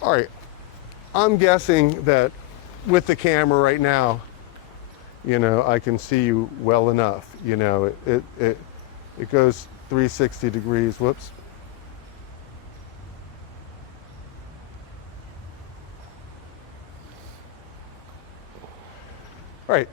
All right, I'm guessing that with the camera right now, you know, I can see you well enough. You know, it goes 360 degrees. Whoops. All right.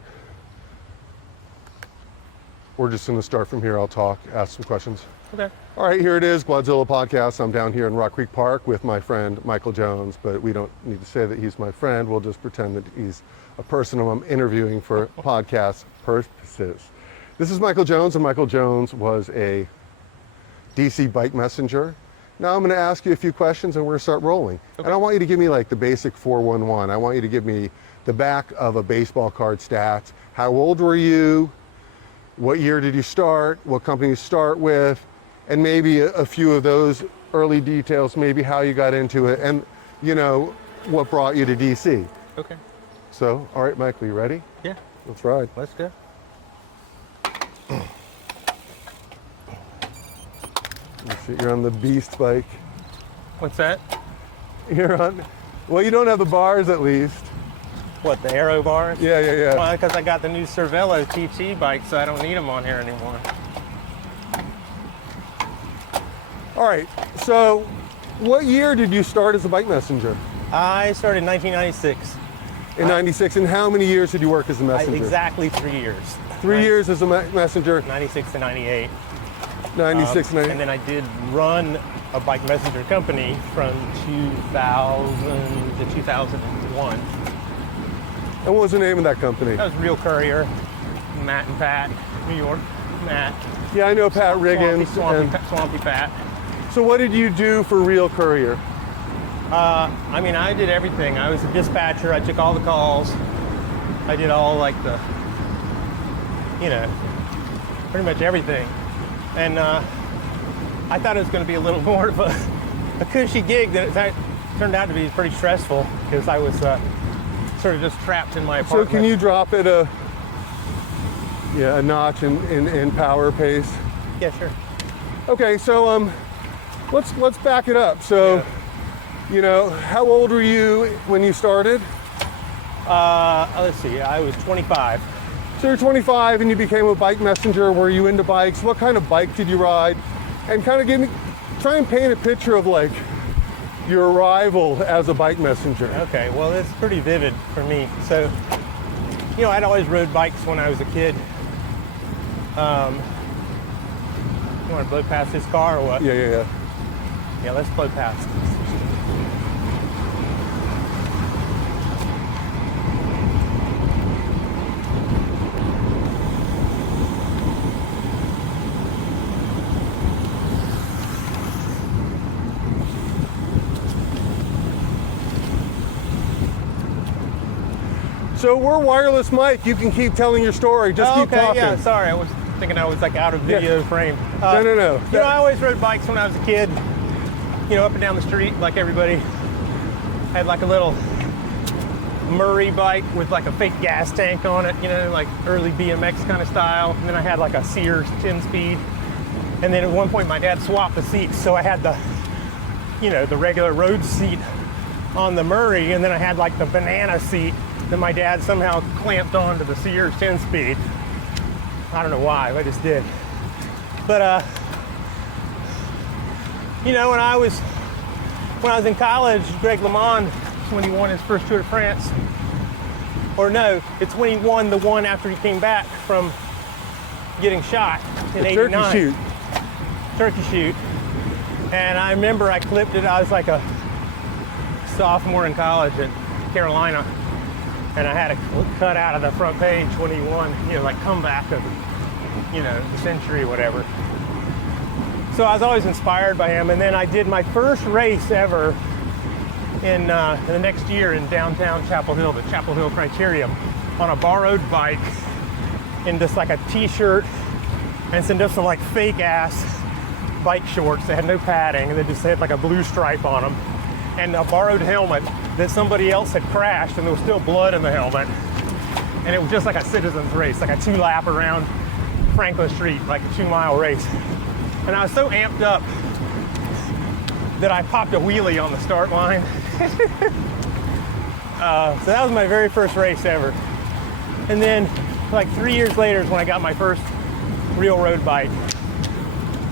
We're just going to start from here. I'll talk, ask some questions. Okay. All right, here it is, Gwadzilla Podcast. I'm down here in Rock Creek Park with my friend Michael Jones, but we don't need to say that he's my friend. We'll just pretend that he's a person who I'm interviewing for podcast purposes. This is Michael Jones, and Michael Jones was a DC bike messenger. Now I'm going to ask you a few questions, and we're going to start rolling. Okay. And I want you to give me like the basic 411. I want you to give me the back of a baseball card stats. How old were you? What year did you start? What company you start with? And maybe a few of those early details, maybe how you got into it, and you know, what brought you to DC. Okay. So, all right, Michael, you ready? Yeah. Let's ride. Let's go. You're on the Beast bike. What's that? You're on, well, you don't have the bars at least. What, the aero bars? Yeah. Well, because I got the new Cervelo TT bike, so I don't need them on here anymore. All right, so what year did you start as a bike messenger? I started in 1996. In 96, and how many years did you work as a messenger? Exactly 3 years. 3 years as a messenger? 96 to 98. 96, 98. And then I did run a bike messenger company from 2000 to 2001. And what was the name of that company? That was Real Courier, Matt and Pat, New York, Matt. Yeah, I know Pat Riggins. Swampy Pat. So what did you do for Real Courier? I mean, I did everything. I was a dispatcher. I took all the calls. I did all like the, you know, pretty much everything. And I thought it was going to be a little more of a cushy gig than it turned out to be pretty stressful because I was sort of just trapped in my apartment. So can you drop it a notch in power pace? Yeah, sure. Okay, so let's back it up. So, you know, how old were you when you started? Let's see, I was 25. So you're 25 and you became a bike messenger. Were you into bikes? What kind of bike did you ride? And kind of try and paint a picture of like your arrival as a bike messenger. Okay, well, it's pretty vivid for me. So, you know, I'd always rode bikes when I was a kid. You want to blow past this car or what? Yeah. Yeah, let's blow past. So we're wireless mic. You can keep telling your story. Just keep talking. Yeah, sorry. I was thinking I was like out of video frame. No. You know, I always rode bikes when I was a kid. You know, up and down the street like everybody. Had like a little Murray bike with like a fake gas tank on it, you know, like early BMX kind of style. And then I had like a Sears 10-speed. And then at one point my dad swapped the seats. So I had the, you know, the regular road seat on the Murray. And then I had like the banana seat that my dad somehow clamped onto the Sears 10-speed. I don't know why, I just did. But, you know, when I was in college, Greg LeMond, when he won his first Tour de France, or no, it's when he won the one after he came back from getting shot in '89. Turkey shoot. And I remember I clipped it. I was like a sophomore in college at Carolina. And I had it cut out of the front page when he won, you know, like comeback of, you know, the century or whatever. So I was always inspired by him. And then I did my first race ever in the next year in downtown Chapel Hill, the Chapel Hill Criterium, on a borrowed bike in just like a t-shirt and some like fake ass bike shorts that had no padding, and they just had like a blue stripe on them, and a borrowed helmet that somebody else had crashed, and there was still blood in the helmet. And it was just like a citizen's race, like a 2-lap around Franklin Street, like a 2-mile race. And I was so amped up that I popped a wheelie on the start line. So that was my very first race ever. And then like 3 years later is when I got my first real road bike.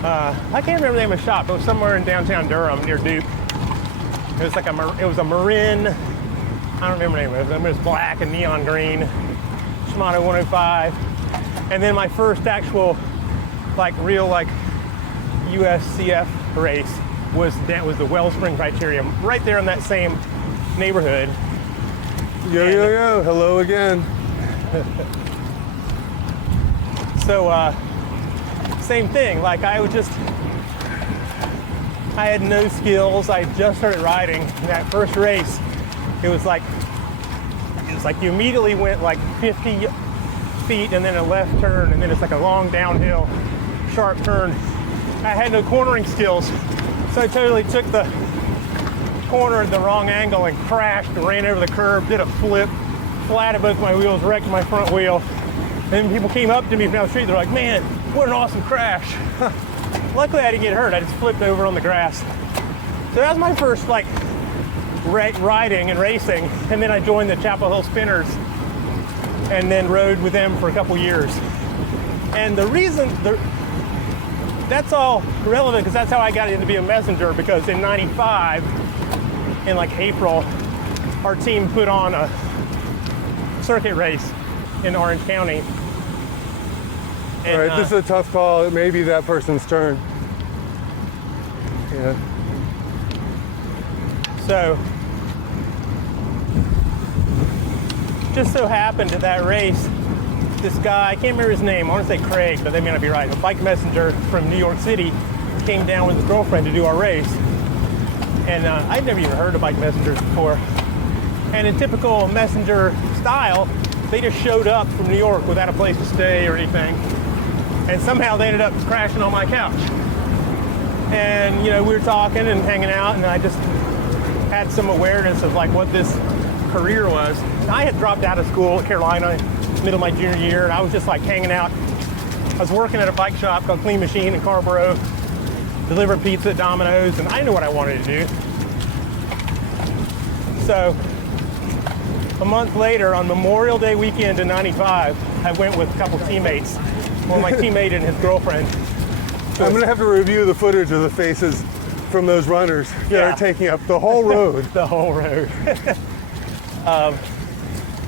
I can't remember the name of the shop. It was somewhere in downtown Durham near Duke. It was like it was a Marin, I don't remember the name of it. It was black and neon green, Shimano 105. And then my first actual real USCF race was the Wellspring Criterium, right there in that same neighborhood. Yo, hello again. So same thing, I had no skills. I just started riding. In that first race, it was like you immediately went 50 feet and then a left turn, and then it's like a long downhill, sharp turn. I had no cornering skills, so I totally took the corner at the wrong angle and crashed, ran over the curb, did a flip, flatted both my wheels, wrecked my front wheel. And then people came up to me from down the street, they're like, man, what an awesome crash. Luckily I didn't get hurt, I just flipped over on the grass. So that was my first riding and racing, and then I joined the Chapel Hill Spinners and then rode with them for a couple years. And the reason, that's all relevant because that's how I got into being a messenger, because in '95, in April, our team put on a circuit race in Orange County. And, all right, this is a tough call. It may be that person's turn. Yeah. So, just so happened at that race, this guy, I can't remember his name, I want to say Craig, but they may not be right, a bike messenger from New York City came down with his girlfriend to do our race. And I'd never even heard of bike messengers before. And in typical messenger style, they just showed up from New York without a place to stay or anything. And somehow they ended up crashing on my couch. And, we were talking and hanging out, and I just had some awareness of what this career was. I had dropped out of school at Carolina middle of my junior year, and I was just hanging out. I was working at a bike shop called Clean Machine in Carborough, delivering pizza at Domino's, and I knew what I wanted to do. So a month later, on Memorial Day weekend in '95, I went with a couple teammates. Well, my teammate and his girlfriend. I'm going to have to review the footage of the faces from those runners that are taking up the whole road. The whole road.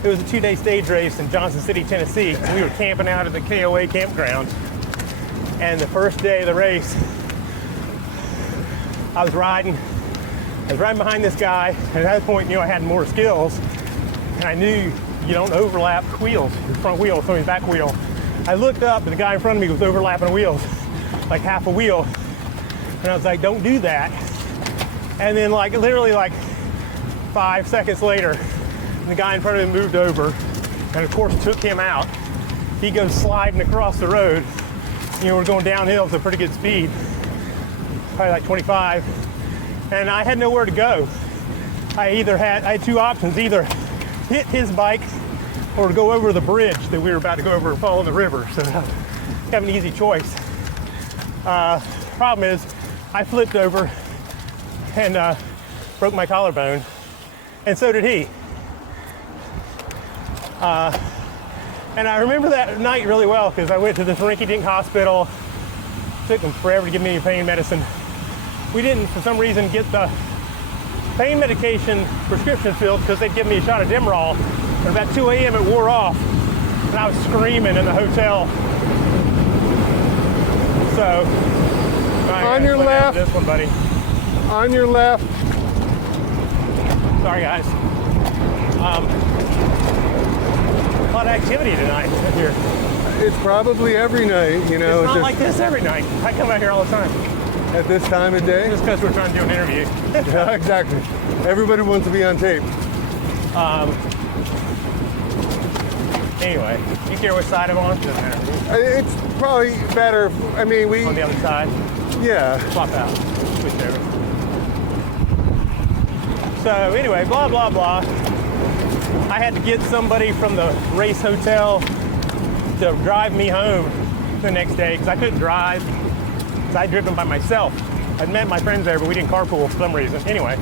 It was a 2-day stage race in Johnson City, Tennessee. We were camping out at the KOA campground. And the first day of the race, I was riding behind this guy. And at that point, I had more skills. And I knew you don't overlap wheels, your front wheel, so his back wheel. I looked up and the guy in front of me was overlapping wheels, half a wheel. And I was like, don't do that. And then literally 5 seconds later, the guy in front of him moved over and of course took him out. He goes sliding across the road. We're going downhill, so pretty good speed, probably 25. And I had nowhere to go. I had two options, either hit his bike or to go over the bridge that we were about to go over and fall in the river. So I have an easy choice. Problem is, I flipped over and broke my collarbone, and so did he. And I remember that night really well because I went to this rinky-dink hospital. It took them forever to give me any pain medicine. We didn't, for some reason, get the pain medication prescription filled because they'd give me a shot of Demerol. But about 2 a.m. it wore off, and I was screaming in the hotel. So, on your left. This one, buddy. On your left. Sorry, guys. A lot of activity tonight here. It's probably every night, It's not like this every night. I come out here all the time. At this time of day? Just because we're trying to do an interview. Yeah, exactly. Everybody wants to be on tape. Anyway, you care which side I'm on? Doesn't matter. It's probably better. On the other side? Yeah. Swap out. Switch over. So anyway, blah, blah, blah. I had to get somebody from the race hotel to drive me home the next day because I couldn't drive. So I'd driven by myself. I'd met my friends there, but we didn't carpool for some reason. Anyway,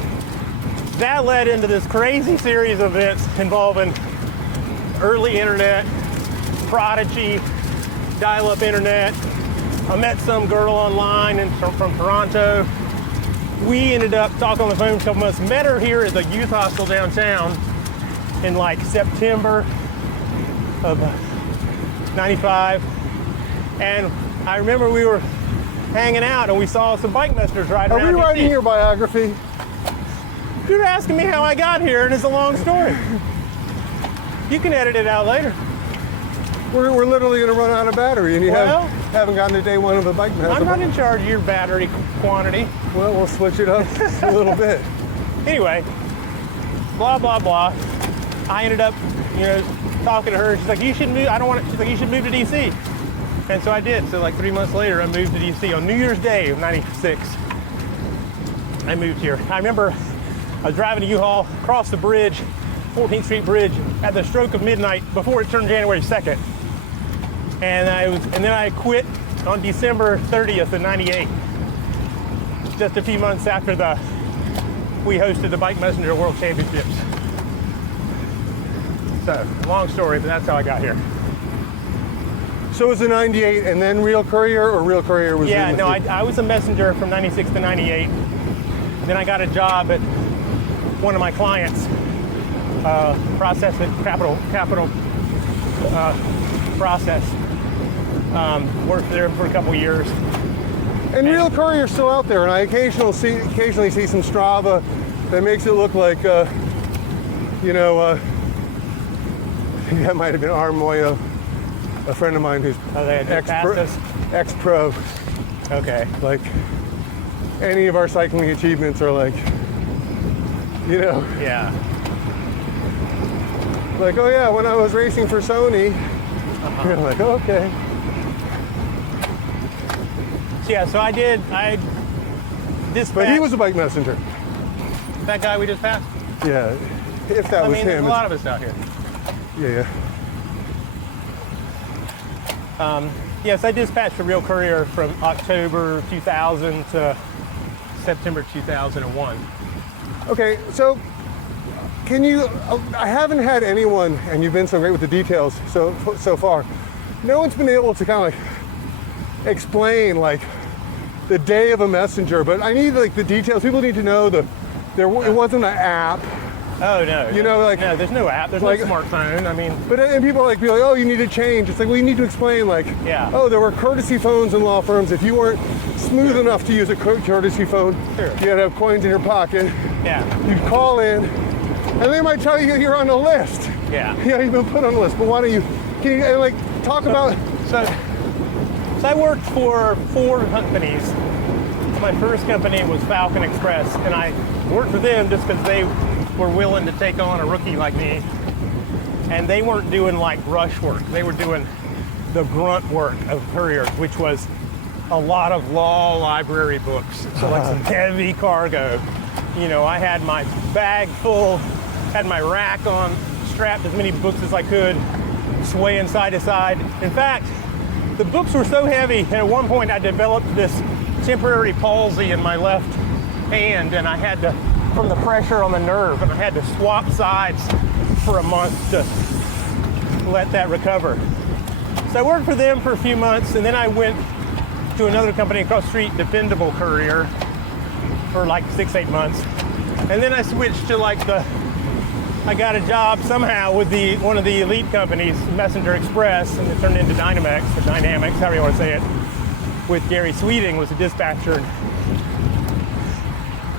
that led into this crazy series of events involving early internet, Prodigy, dial-up internet. I met some girl online from Toronto. We ended up talking on the phone for a couple months. Met her here at the youth hostel downtown in like September of 95. And I remember we were hanging out and we saw some bike messengers riding around. Are we writing your biography? You're asking me how I got here, and it's a long story. You can edit it out later. We're literally going to run out of battery, and you haven't gotten to day one of the bike message. I'm not in charge of your battery quantity. Well, we'll switch it up a little bit. Anyway, blah, blah, blah. I ended up, talking to her. She's like, you should move. She's like, you should move to DC. And so I did. So like 3 months later, I moved to DC on New Year's Day of 96. I moved here. I remember I was driving a U-Haul across the bridge, 14th Street Bridge, at the stroke of midnight before it turned January 2nd. And then I quit on December 30th of 98. Just a few months after we hosted the Bike Messenger World Championships. So, long story, but that's how I got here. So it was a 98 and then Real Courier, or Real Courier was Yeah, no, I was a messenger from 96 to 98. Then I got a job at one of my clients, Process at Capital Process. Worked there for a couple years. And Real Courier's still out there, and I occasionally see some Strava that makes it look like, that might have been Armoyo, a friend of mine who's ex-pro. Okay. Like, any of our cycling achievements are like, Yeah. like, oh yeah, when I was racing for Sony, you're like, okay. Yeah, so I dispatched. But he was a bike messenger. That guy we just passed? Yeah, if that was him. There's a lot of us out here. Yeah. Yes, I dispatched for Real Courier from October 2000 to September 2001. Okay, so I haven't had anyone, and you've been so great with the details so far, no one's been able to kind of like explain like the day of a messenger, but I need like the details. People need to know it wasn't an app. Oh no. No, there's no app, there's like, no smartphone. I mean, and people be like, oh, you need to change. It's like, well, you need to explain like, oh, there were courtesy phones in law firms. If you weren't smooth enough to use a courtesy phone, sure, you had to have coins in your pocket. Yeah. You'd call in, and they might tell you you're on the list. Yeah. Yeah, you've been put on the list, but can you talk about... So I worked for 4 companies. My first company was Falcon Express, and I worked for them just because they were willing to take on a rookie like me. And they weren't doing like rush work. They were doing the grunt work of couriers, which was a lot of law library books. So like some heavy cargo. I had my bag full, had my rack on, strapped as many books as I could, swaying side to side. In fact, the books were so heavy, and at one point I developed this temporary palsy in my left hand, and I had to, from the pressure on the nerve, and I had to swap sides for a month to let that recover. So I worked for them for a few months, and then I went to another company across the street, Dependable Courier, for like 6-8 months. And then I switched to I got a job somehow with one of the elite companies, Messenger Express, and it turned into Dynamics, or Dynamics, however you want to say it, with Gary Sweeting was a dispatcher.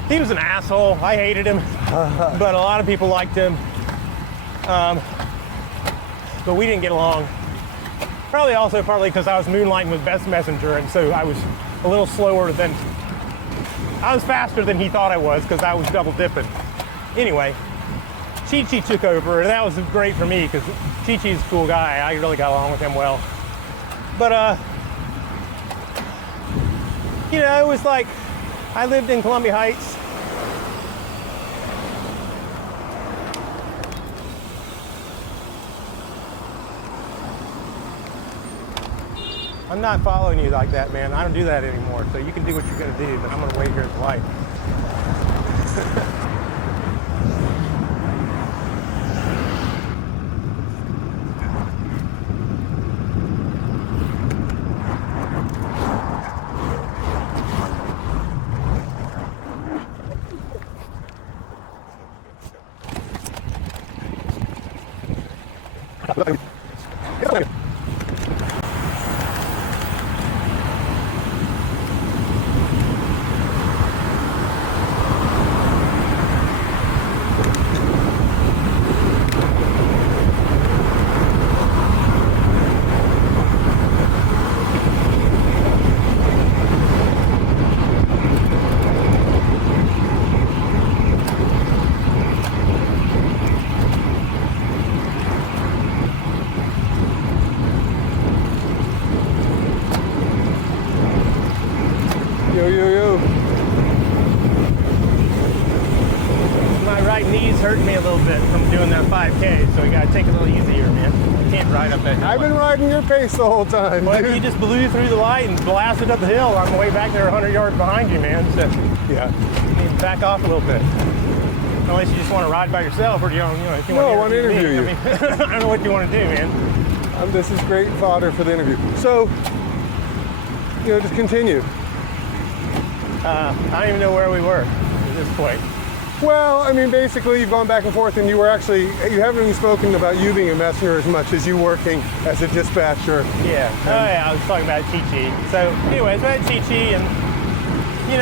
He was an asshole. I hated him, but a lot of people liked him. But we didn't get along. Probably also partly because I was moonlighting with Best Messenger, and so I was a little slower I was faster than he thought I was because I was double dipping. Anyway, Chi-Chi took over, and that was great for me because Chi-Chi's a cool guy. I really got along with him well. But, it was like, I lived in Columbia Heights. I'm not following you like that, man. I don't do that anymore. So you can do what you're gonna do, but I'm gonna wait here at the light. Yo. My right knee's hurting me a little bit from doing that 5K, so we gotta take it a little easier, man. I can't ride up that hill. I've been riding your pace the whole time, Well, dude. you just blew through the light and blasted up the hill. I'm way back there 100 yards behind you, man. So Yeah. you need to back off a little bit. Unless you just want to ride by yourself, or if you No, I want wanna to interview you. I mean, I don't know what you want to do, man. This is great fodder for the interview. So, just continue. I don't even know where we were at this point. Well, I mean, basically, you've gone back and forth, and you haven't even spoken about you being a messenger as much as you working as a dispatcher. Yeah. I was talking about Chi-Chi. So, anyways, we had Chi-Chi, and we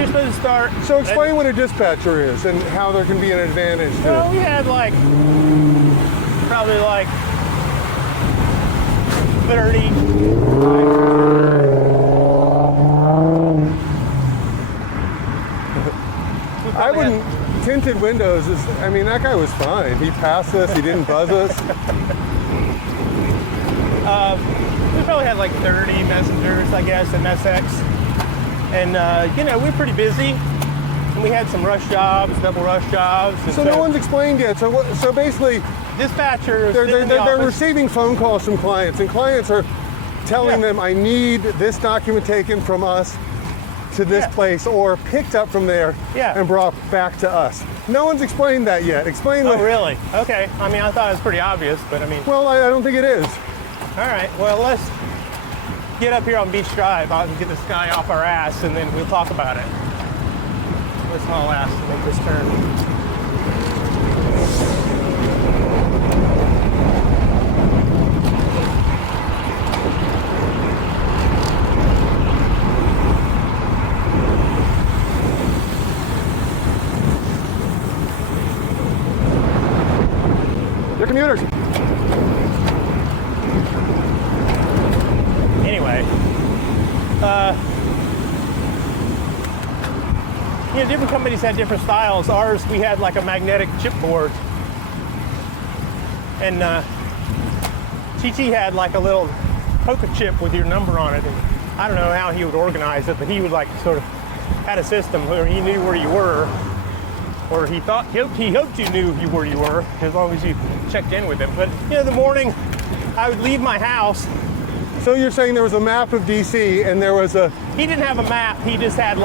were supposed to start. So explain what a dispatcher is and how there can be an advantage to Well, it. we had probably 30. I wouldn't. Tinted windows is. I mean, that guy was fine. He passed us. He didn't buzz us. We probably had 30 messengers, I guess, in SX. And, we were pretty busy. And we had some rush jobs, double rush jobs. And So no one's explained yet. So basically, dispatcher is they're sitting in the office. receiving phone calls from clients, and clients are telling them, "I need this document taken from us to this place, or picked up from there and brought back to us." No one's explained that yet. Explain. Oh, really? Okay. I mean, I thought it was pretty obvious, but I mean. Well, I don't think it is. All right. Well, let's get up here on Beach Drive. I'll get this guy off our ass, and then we'll talk about it. Let's haul ass to make this turn. They're commuters. Anyway, different companies had different styles. Ours, we had a magnetic chipboard, and Chi-Chi had a little poker chip with your number on it. And I don't know how he would organize it, but he would sort of had a system where he knew where you were, or he hoped you knew where you were, as long as you checked in with him. But the morning I would leave my house. So you're saying there was a map of DC, and there was a He didn't have a map. He just had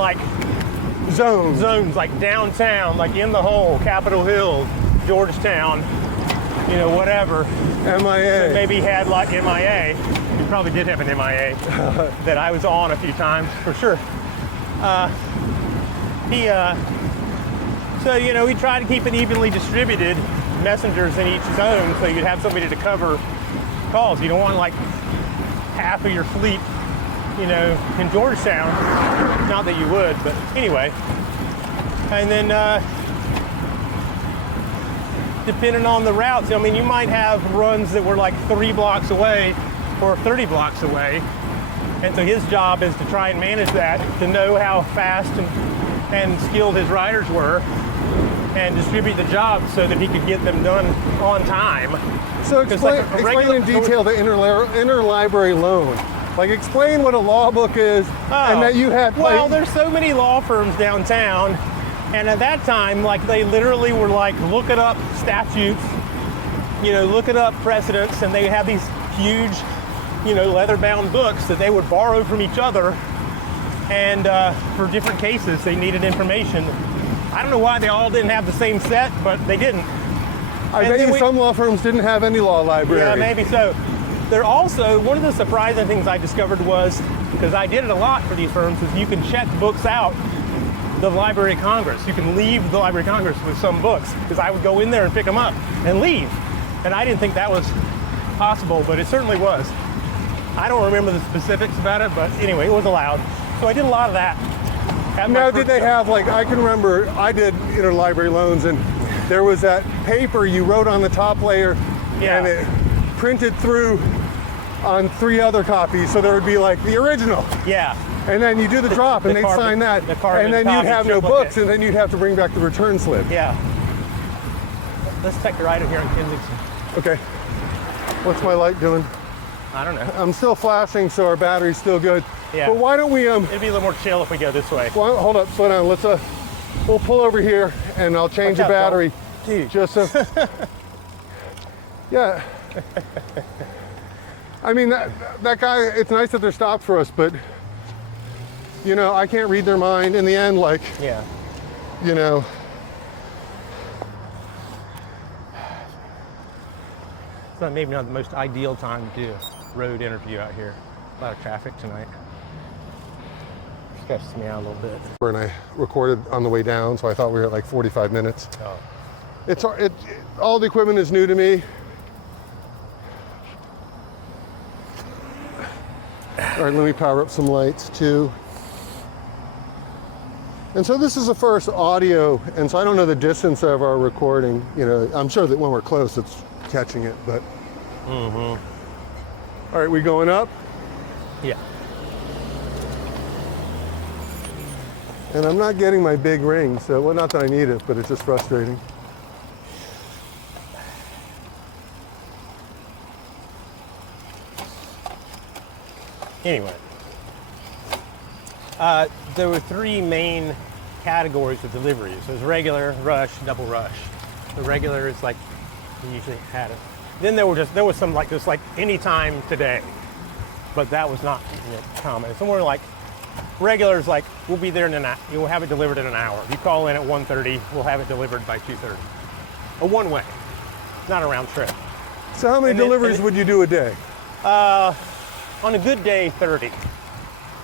zone. zones, downtown, in the hole, Capitol Hill, Georgetown, whatever. MIA. So maybe he had MIA. He probably did have an MIA that I was on a few times for sure. So we tried to keep it evenly distributed, messengers in each zone, so you'd have somebody to cover calls. You don't want half of your fleet, in Georgetown. Not that you would, but anyway. And then depending on the routes, you might have runs that were 3 blocks away or 30 blocks away. And so his job is to try and manage that, to know how fast and skilled his riders were, and distribute the jobs so that he could get them done on time. So explain in detail the interlibrary loan. Explain what a law book is, and that you had. Well, there's so many law firms downtown, and at that time, they literally were looking up statutes, looking up precedents, and they have these huge leather-bound books that they would borrow from each other, and for different cases they needed information. I don't know why they all didn't have the same set, but they didn't. I bet you some law firms didn't have any law library. Yeah, maybe so. They're also, one of the surprising things I discovered was, because I did it a lot for these firms, is you can check books out the Library of Congress. You can leave the Library of Congress with some books, because I would go in there and pick them up and leave. And I didn't think that was possible, but it certainly was. I don't remember the specifics about it, but anyway, it was allowed. So I did a lot of that. Now, did they have, like, I can remember I did interlibrary loans, and there was that paper you wrote on the top layer, Yeah. and it printed through on 3 other copies, so there would be like the original. Yeah. And then you do the drop, and they'd sign that, and then you'd have no books, and then you'd have to bring back the return slip. Yeah. Let's take a ride in here in Kensington. Okay. What's my light doing? I don't know. I'm still flashing, so our battery's still good. Yeah. But why don't we It'd be a little more chill if we go this way. well, hold up, slow down. Let's we'll pull over here, and I'll change Watch the out, battery. Dude. Just so. Yeah. I mean, that guy, it's nice that they're stopped for us, but, I can't read their mind. In the end, like, Yeah. It's maybe not the most ideal time to do a road interview out here. A lot of traffic tonight. Stresses me out a little bit. And I recorded on the way down, so I thought we were at like 45 minutes. Oh. All the equipment is new to me. All right, let me power up some lights too. And so this is the first audio, and so I don't know the distance of our recording. I'm sure that when we're close, it's catching it, but. All right, we going up? Yeah. And I'm not getting my big ring, so, well, not that I need it, but it's just frustrating. Anyway, there were 3 main categories of deliveries. There's regular, rush, double rush. The regular is like you usually had it. Then there was some like this like anytime today, but that was not common. Somewhere like regular is like we'll be there in an hour. You'll have it delivered in an hour. You call in at 1:30, we'll have it delivered by 2:30. A one-way, not a round trip. So how many deliveries would you do a day? On a good day, 30.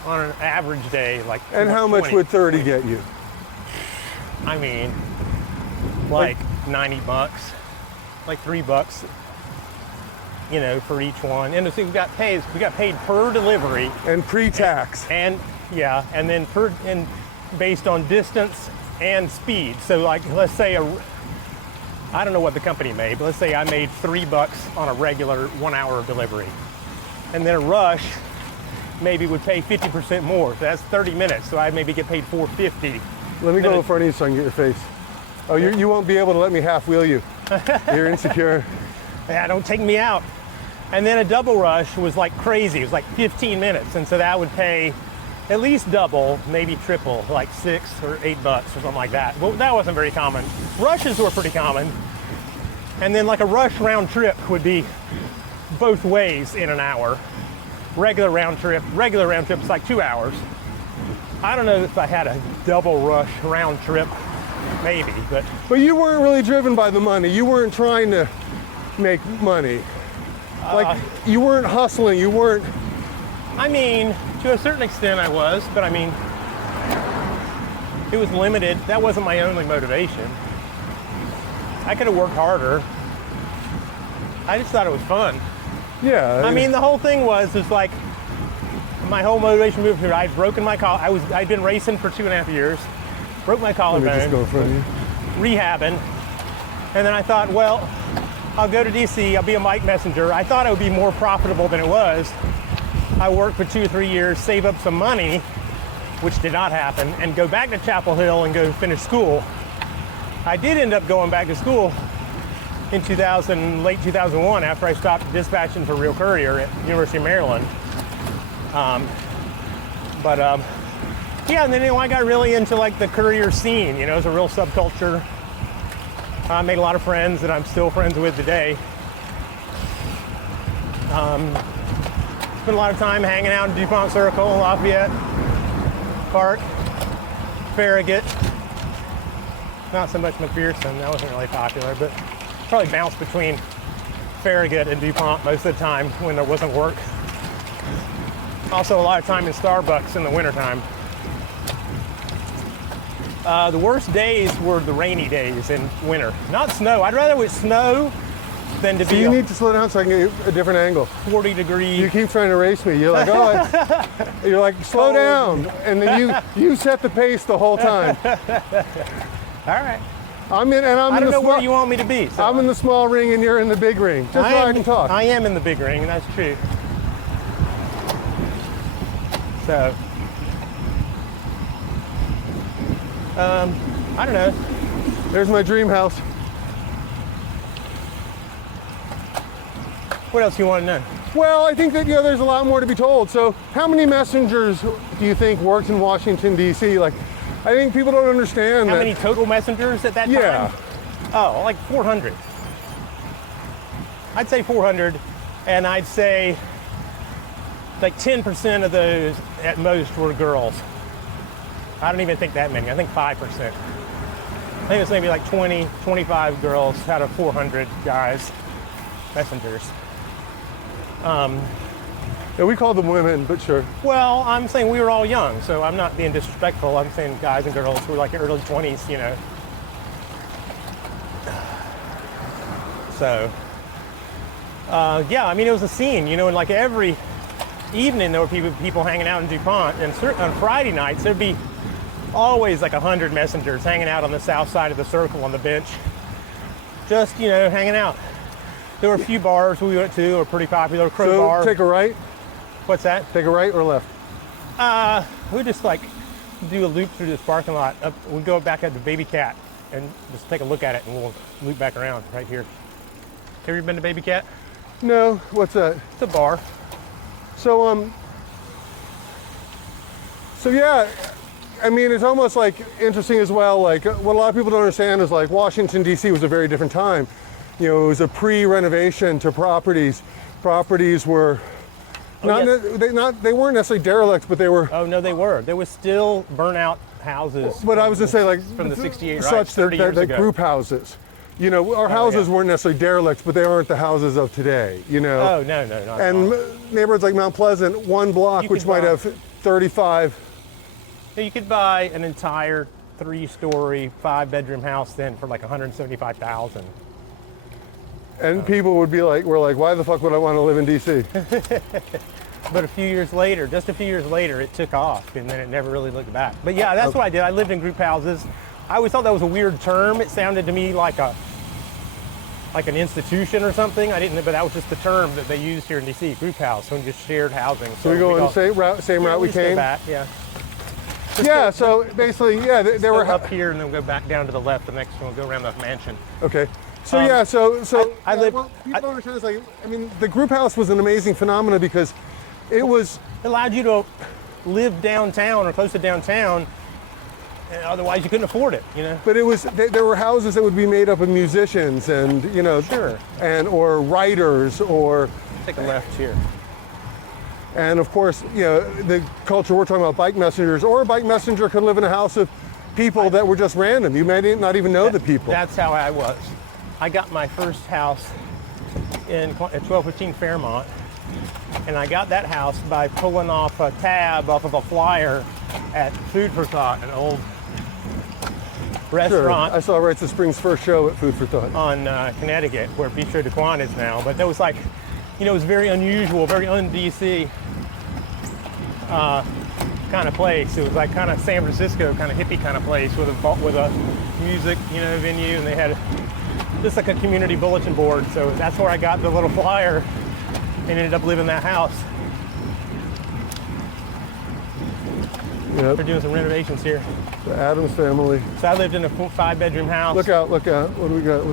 On an average day, like. And how much 20. would 30 get you? I mean, like $90, like $3, for each one. And so we got paid per delivery. And pre-tax. And then based on distance and speed. So like, let's say I don't know what the company made, but let's say I made $3 on a regular 1 hour delivery. And then a rush maybe would pay 50% more. So that's 30 minutes. So I maybe get paid $4.50. Let me go in front of you so I can get your face. Oh, you won't be able to let me half wheel you. You're insecure. Yeah, don't take me out. And then a double rush was like crazy. It was like 15 minutes. And so that would pay at least double, maybe triple, like $6 or $8 or something like that. Well, that wasn't very common. Rushes were pretty common. And then like a rush round trip would be both ways in an hour. Regular round trip is like 2 hours. I don't know if I had a double rush round trip, maybe, but. But you weren't really driven by the money. You weren't trying to make money. Like, you weren't hustling, you weren't. I mean, to a certain extent I was, but I mean, it was limited. That wasn't my only motivation. I could have worked harder. I just thought it was fun. Yeah. I mean, the whole thing was like, my whole motivation moved here. I'd broken my collar. I'd been racing for 2.5 years. Broke my collarbone. Let me just go in front of you. Rehabbing. And then I thought, well, I'll go to DC. I'll be a mic messenger. I thought it would be more profitable than it was. I worked for 2 or 3 years, save up some money, which did not happen, and go back to Chapel Hill and go finish school. I did end up going back to school in late 2001 after I stopped dispatching for Real Courier at University of Maryland. Yeah, and then I got really into like the courier scene. It was a real subculture. I made a lot of friends that I'm still friends with today. Spent a lot of time hanging out in DuPont Circle, Lafayette Park, Farragut. Not so much McPherson, that wasn't really popular, but probably bounced between Farragut and DuPont most of the time when there wasn't work. Also a lot of time in Starbucks in the wintertime. The worst days were the rainy days in winter. Not snow. I'd rather it would snow than to So be you need to slow down so I can get a different angle. 40 degrees. You keep trying to race me. You're like, you're like, slow down. And then you set the pace the whole time. All right. I'm in I don't the know small, where you want me to be. So I'm in the small ring and you're in the big ring. Just so I can talk. I am in the big ring, and that's true. So, I don't know. There's my dream house. What else you want to know? Well, I think that there's a lot more to be told. So, how many messengers do you think worked in Washington D.C.? Like, I think people don't understand How that. many total messengers at that time? Yeah. Oh, like 400. I'd say 400, and I'd say like 10% of those at most were girls. I don't even think that many. I think 5%. I think it's maybe like 20, 25 girls out of 400 guys, messengers. Yeah, we call them women, but sure. Well, I'm saying we were all young, so I'm not being disrespectful. I'm saying guys and girls who were like early 20s, you know. So, yeah, I mean, it was a scene, you know, and like every evening there were people hanging out in DuPont, and on Friday nights there'd be always like 100 messengers hanging out on the south side of the circle on the bench, just, you know, hanging out. There were a few bars we went to were pretty popular. Crow Bar. Take a right? What's that? Take a right or left? We just like do a loop through this parking lot. We go back at the Baby Cat and just take a look at it, and we'll loop back around right here. Have you been to Baby Cat? No. What's that? It's a bar. So yeah, I mean, it's almost like interesting as well. Like what a lot of people don't understand is like Washington D.C. was a very different time. You know, it was a pre-renovation to properties. Properties were they weren't necessarily derelict, but they were. Oh no, they were. There was still burnout houses. But I was gonna say, like, from the '68 such riots, 30 years that ago. group houses. You know, our houses weren't necessarily derelict, but they aren't the houses of today. You know. Oh no, not at And all. neighborhoods like Mount Pleasant, one block, You which could might buy- have 35. You could buy an entire 3-story, 5-bedroom house then for like $175,000. And people would be like, we're like, why the fuck would I want to live in D.C.? But a few years later, just a few years later, it took off, and then it never really looked back. But yeah, that's what I did. I lived in group houses. I always thought that was a weird term. It sounded to me like an institution or something. I didn't know, but that was just the term that they used here in D.C. Group house, so just shared housing. So we go on the same route we just go came? back, yeah. Yeah, so basically, yeah, they were Go up here and then go back down to the left. The next one, we'll go around the mansion. Okay. So yeah, so I lived- well, people don't understand. It's like, I mean, the group house was an amazing phenomenon because it was. It allowed you to live downtown or close to downtown. And otherwise, you couldn't afford it. You know. But it was. There were houses that would be made up of musicians and Sure. and or writers or. Take a left here. And of course, the culture we're talking about, bike messengers, or a bike messenger could live in a house of people that were just random. You may not even know the people. That's how I was. I got my first house at 1215 Fairmont, and I got that house by pulling off a tab off of a flyer at Food for Thought, an old Sure. restaurant I saw Rites of Spring's first show at Food for Thought. on Connecticut, where Bistro DeQuan is now. But that was like, it was very unusual, very un-DC kind of place. It was like kind of San Francisco, kind of hippie kind of place with a music, venue, and they had just like a community bulletin board. So that's where I got the little flyer and ended up living in that house. Yep. They're doing some renovations here. The Addams family. So I lived in a 5-bedroom house. Look out! Look out! What do we got?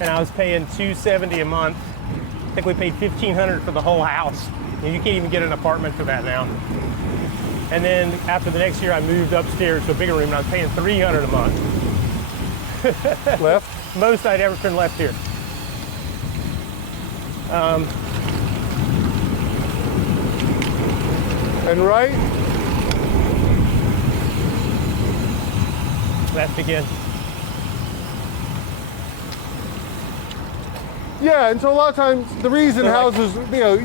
And I was paying $270 a month. I think we paid $1,500 for the whole house. And you can't even get an apartment for that now. And then after the next year, I moved upstairs to a bigger room, and I was paying $300 a month. Left. Most I'd ever turned left here. And right, Let's begin. yeah, and so a lot of times the reason So, like, houses, you know,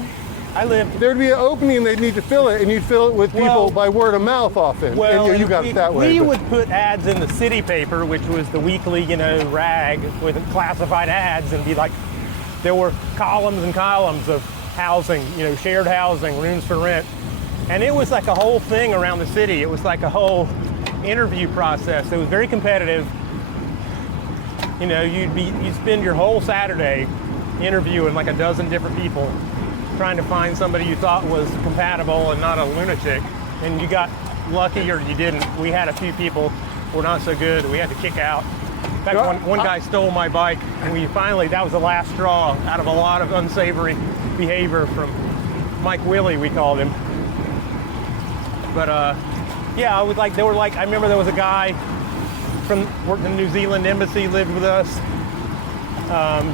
I lived. there'd be an opening, they'd need to fill it, and you'd fill it with people Well- by word of mouth often. Well, and you got it that way. we but- would put ads in the city paper, which was the weekly, rag with classified ads, and be like, there were columns and columns of housing, shared housing, rooms for rent. And it was like a whole thing around the city. It was like a whole interview process. It was very competitive. You'd spend your whole Saturday interviewing like a dozen different people, trying to find somebody you thought was compatible and not a lunatic. And you got lucky or you didn't. We had a few people who were not so good. We had to kick out. In fact, one guy stole my bike, and that was the last straw out of a lot of unsavory behavior from Mike Willie, we called him. But I remember there was a guy worked in the New Zealand embassy, lived with us.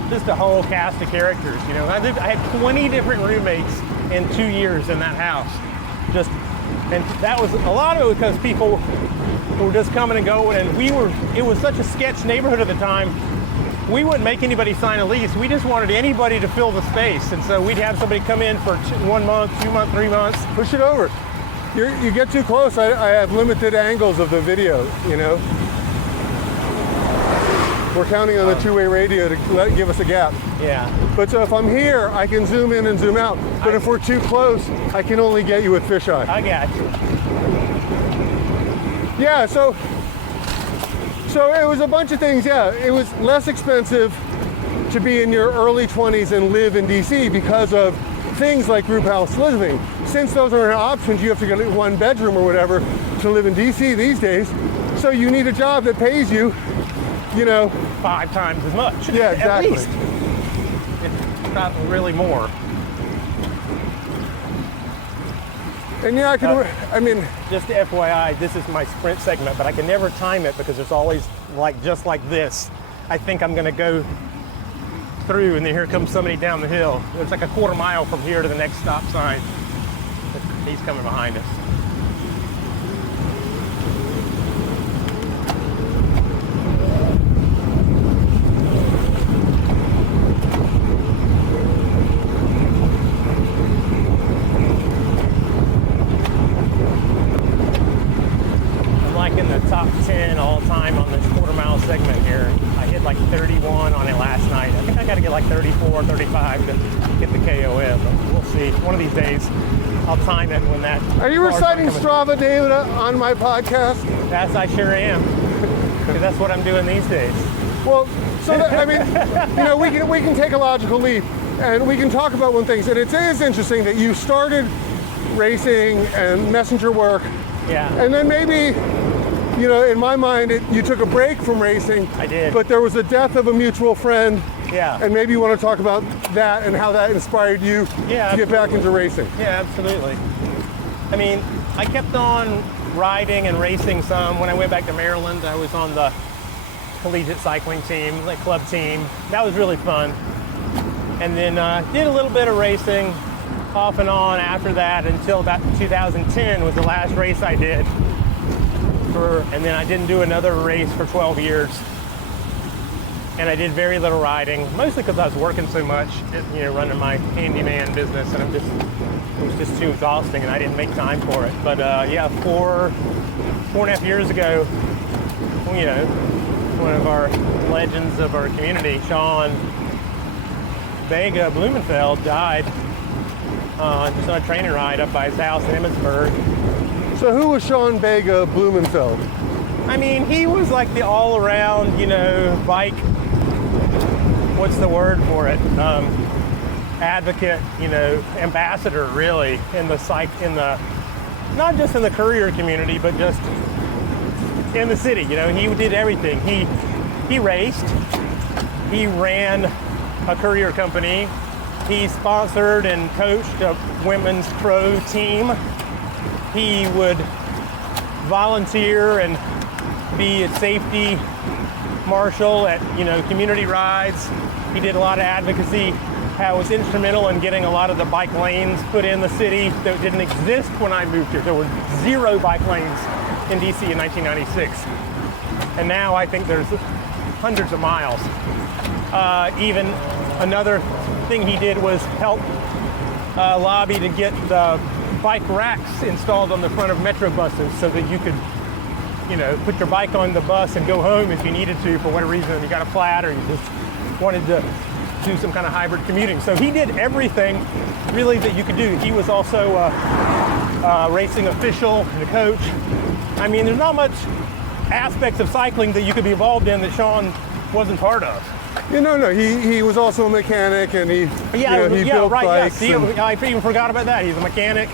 Just a whole cast of characters, I had 20 different roommates in 2 years in that house. And that was a lot of it because people were just coming and going, and it was such a sketch neighborhood at the time. We wouldn't make anybody sign a lease. We just wanted anybody to fill the space. And so we'd have somebody come in for 1 month, 2 months, 3 months. Push it over. You get too close. I have limited angles of the video, We're counting on the two-way radio to give us a gap. Yeah. But so if I'm here, I can zoom in and zoom out. But if we're too close, I can only get you with fisheye. I got you. Yeah, so it was a bunch of things. Yeah, it was less expensive to be in your early 20s and live in DC because of things like group house living. Since those aren't options, you have to get a 1 bedroom or whatever to live in DC these days. So you need a job that pays you, 5 times as much. Yeah, exactly. At least. It's not really more. And Just FYI, this is my sprint segment, but I can never time it because there's always just like this. I think I'm going to go through, and then here comes somebody down the hill. It's like a quarter mile from here to the next stop sign. He's coming behind us. Top 10 all time on this quarter mile segment here. I hit like 31 on it last night. I think I got to get like 34, 35 to get the KOM, but we'll see. One of these days, I'll time it when that. Are you reciting Strava data on my podcast? Yes, I sure am. Because that's what I'm doing these days. Well, we can take a logical leap and we can talk about one thing. And it is interesting that you started racing and messenger work. Yeah. And then maybe, in my mind, you took a break from racing. I did. But there was the death of a mutual friend. Yeah. And maybe you want to talk about that and how that inspired you to get back into racing. Yeah, absolutely. I kept on riding and racing some. When I went back to Maryland, I was on the collegiate cycling team, the club team. That was really fun. And then did a little bit of racing off and on after that until about 2010 was the last race I did. And then I didn't do another race for 12 years. And I did very little riding, mostly because I was working so much, running my handyman business, and it was just too exhausting, and I didn't make time for it. But 4.5 years ago, one of our legends of our community, Sean Vega Blumenfeld, died just on a training ride up by his house in Emmitsburg. So who was Sean Vega Blumenfeld? He was like the all-around, bike, what's the word for it? Advocate, ambassador, really, not just in the courier community, but just in the city. He did everything. He raced, he ran a courier company, he sponsored and coached a women's pro team. He would volunteer and be a safety marshal at community rides. He did a lot of advocacy was instrumental in getting a lot of the bike lanes put in the city that didn't exist when I moved here. There were 0 bike lanes in DC in 1996. And now I think there's hundreds of miles. Even another thing he did was help lobby to get the bike racks installed on the front of metro buses so that you could, put your bike on the bus and go home if you needed to for whatever reason. You got a flat or you just wanted to do some kind of hybrid commuting. So he did everything really that you could do. He was also a racing official and a coach. I mean, there's not much aspects of cycling that you could be involved in that Sean wasn't part of. No, he was also a mechanic, and he built bikes. Yes. I even forgot about that. He's a mechanic,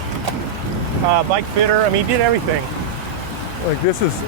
bike fitter. I mean, he did everything. Like, this is